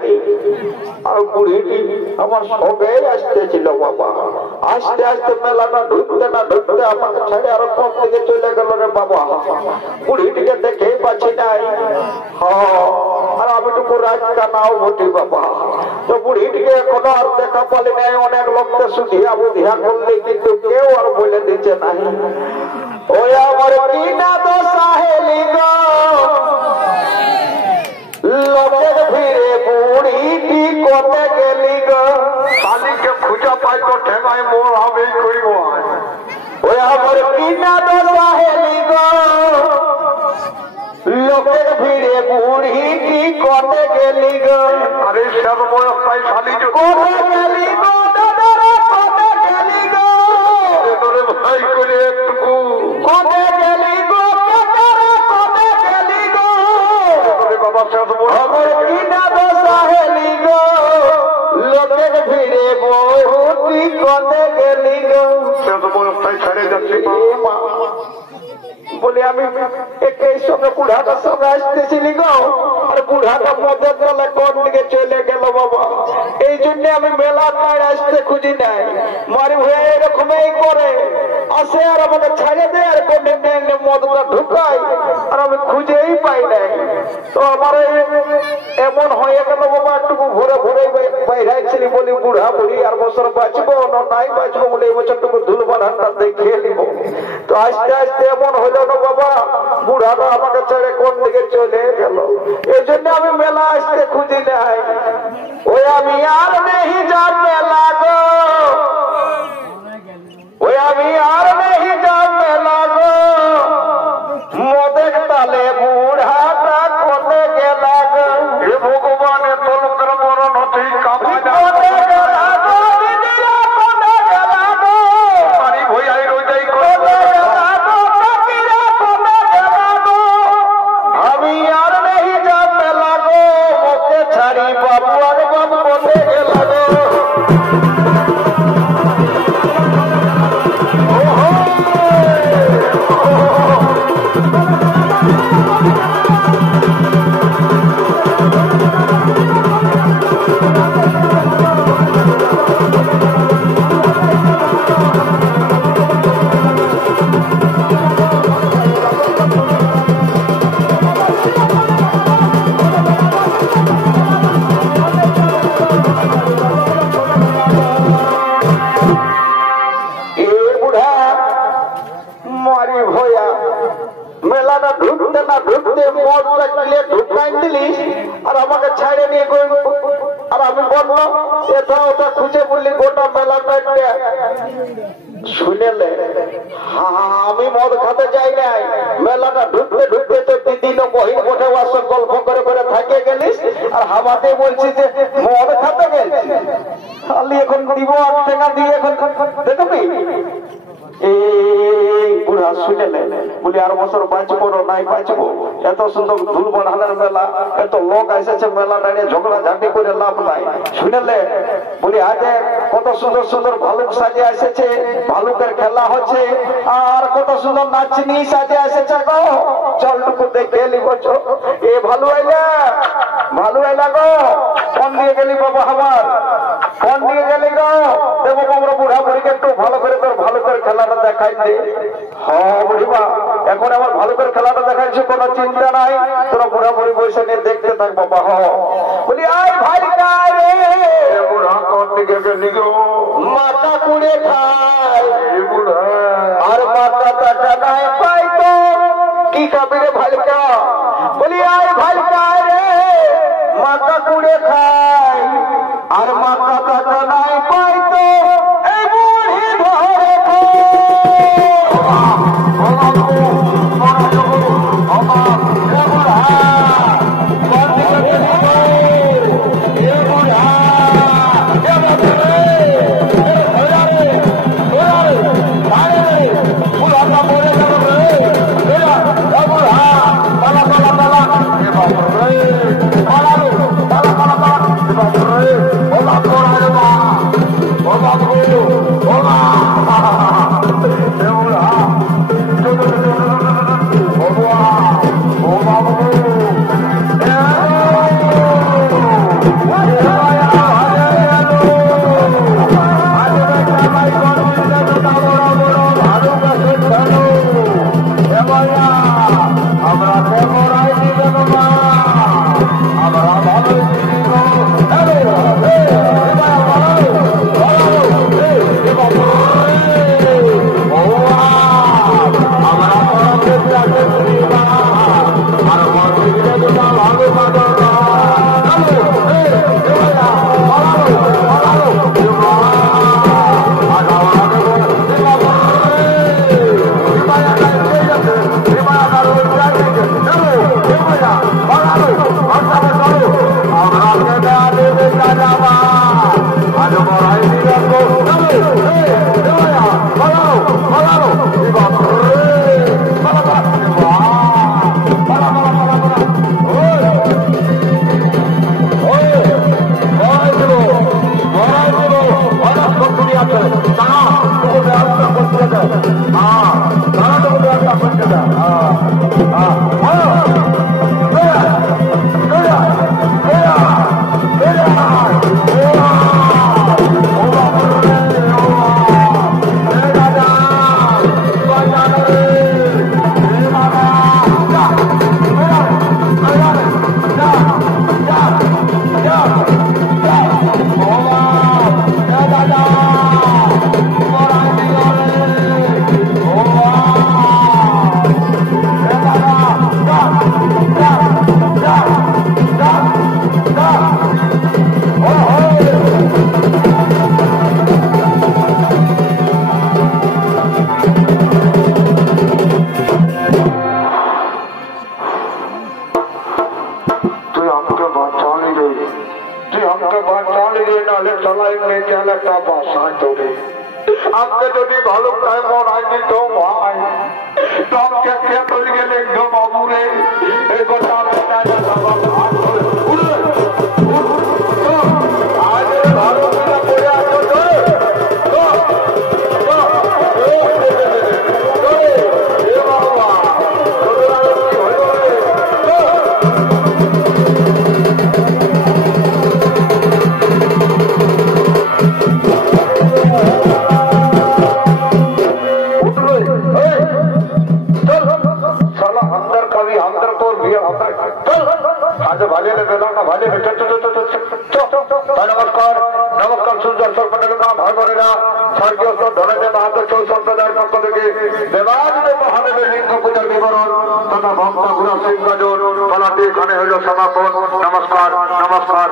দেখাইছিনি আর বুড়িটি আমার সঙ্গে আসতেছিল বাবা। আস্তে আস্তে মেলাটা ঢুকতে না ঢুকতে আমাকে ছেড়ে আরো কম দিকে চলে গেল রে বাবা। বুড়িটিকে দেখেই পাচ্ছি নাই। আর আমি টুকু রাজকা নাও বটি বাবা। তো বুড়িটিকে এখনো আর দেখা পালি নাই। অনেক লোককে শুধিয়া বুধিয়া করলে কিন্তু কেউ আর বলে দিচ্ছে নাই। ওই আমার কিনা তো সাহেলি গো লোকের ভিড়ে বুড়িটি কোনে গেলি গো। শালিকে খুঁজা পাই তো ঠেঙায় মোর আমি করিব। ওই আমার কিনা তো সাহেলি গো লোকের ভিড়ে বুড়িটি কোনে গেলি গো। আরে সর্বস্থায় শালি কোনে গেলি গো দাদারা কোনে গেলি গো। তোরে ভাই করে একটু কোনে গেলি গো দাদারা কোনে গেলি গো। বাবা আমার কিনা তো সাহেলি গো লোকের ভিড়ে বুড়িটি কোনে গেলি গো। সর্বস্থায় ছেড়ে যাচ্ছি বলে আমি এই সঙ্গে বুড়াটার সঙ্গে আসতেছিলি গো। আর বুড়াটা মদের তলে কোন দিকে চলে গেল বাবা। এই জন্য আমি মেলার বাইরে আসতে খুঁজি নাই। মারি ভাই এরকমই করে আসে আর আমাকে ছেড়ে দেয় আর কোনে মদটা ঢুকাই আর আমি খুঁজেই পাই নাই। তো আমার এমন হয়ে গেল বাবা একটুকু ঘুরে ঘুরে বাইরাইছিলি বলি বুড়া বুড়ি আর বছর বাঁচবো না নাই বাঁচবো বলে এই বছরটুকু ধুলবানটা দেখে নিব। তো আস্তে আস্তে এমন হইল না বাবা বুড়াটা আমাকে ছেড়ে কোন দিকে চলে গেল। এই জন্য আমি মেলা আসতে খুঁজি নাই। ওই আমি আর নেই যা মেলা গো। ওই আমি আর নেই যা মেলা গো মদের তালে বুড়াটা কোনে গেলা গো। হে ভগবান তোর মরণ হতেই কামা কোনে গেলা গো দিদিরা কোনে গেলা গো। আরে ভই আই রই যাই কোনে গেলা গো কাকিরা কোনে গেলা গো। আমি আর নেই যা মেলা গো ওকে ছাড়ি বাবু আর বাবু কোনে গেলা গো। মেলাটা ঢুকতে না ঢুকতে মদটা গিলে ঢুকাই দিলি আর আমাকে ছাড়ে নিয়ে আর আমি বললাম এটা ওটা খুঁজে বললি গোটা মেলাটা শুনেলে। আমি মদ খাতে যাই নাই। মেলাটা ঢুকতে ঢুকতে তো দিদিন বহিন বসে আসো গল্প করে করে থাকে গেলিস আর হাওয়াতে বলছি যে মদ খাতে গেছি খালি এখন দিব 8 টাকা দিয়ে এখন দেখবি। এই বুড়া শুনেলে বলি আর বছর বাঁচবো নাই বাঁচবো। এত সুন্দর ধুল বাঁধানোর মেলা এত লোক এসেছে মেলা দাঁড়িয়ে ঝগড়া ঝাঁটি করে লাভ নাই। শুনেলে বলি আজ কত সুন্দর সুন্দর ভালুক সাজে এসেছে ভালুকের খেলা হচ্ছে আর কত সুন্দর নাচনি সাজে এসেছে গো। চলটুকু দেখে নিব এ ভালো আইলা গো কোন দিয়ে গেলি বাবা আমার কোন দিয়ে গেলি গো। দেবো আমরা বুড়া বুড়িকে একটু ভালো করে তোর ভালুকের খেলাটা দেখাই দে। হ্যাঁ বুড়িমা এখন আমার ভালুকের খেলাটা দেখাইছি কোনো চিন্তা নাই। তোরা বুড়া বুড়ি বসে নিয়ে দেখতে থাক বাবা। বলি আয় ভাই রে বুড়া কোন দিকে গেলি গো। মাথা কুড়ে খায় বুড়া আর মাথা টাকা নাই পাই তো কি খাবি রে ভাইকা। বলি আয় ভাইকা রে মাথা কুড়ে খায় আর মাথা টাকা নাই পাই তো এই বুড়ি ধরে Hola, তুই আমাকে বাঁচালি রে, নাহলে চলাইলে গেল একটা বাসায় তোরে। আমাকে যদি ভালো টাইম মরাই দিত ভাই, তো আমাকে কে চলে গেলে একদম অমুরে এই গোটা বেটায় আজ ভালো কিনা পড়ে আছো তো नमस्कार नमस्कार सुंदर भागवरेरा स्वर्गीय धनंजय महतो चौ संप्रदाय पक्ष देवादेव महादेव लिंग पूजा विवरण तथा भक्त गुरु सिंह समापन। नमस्कार नमस्कार।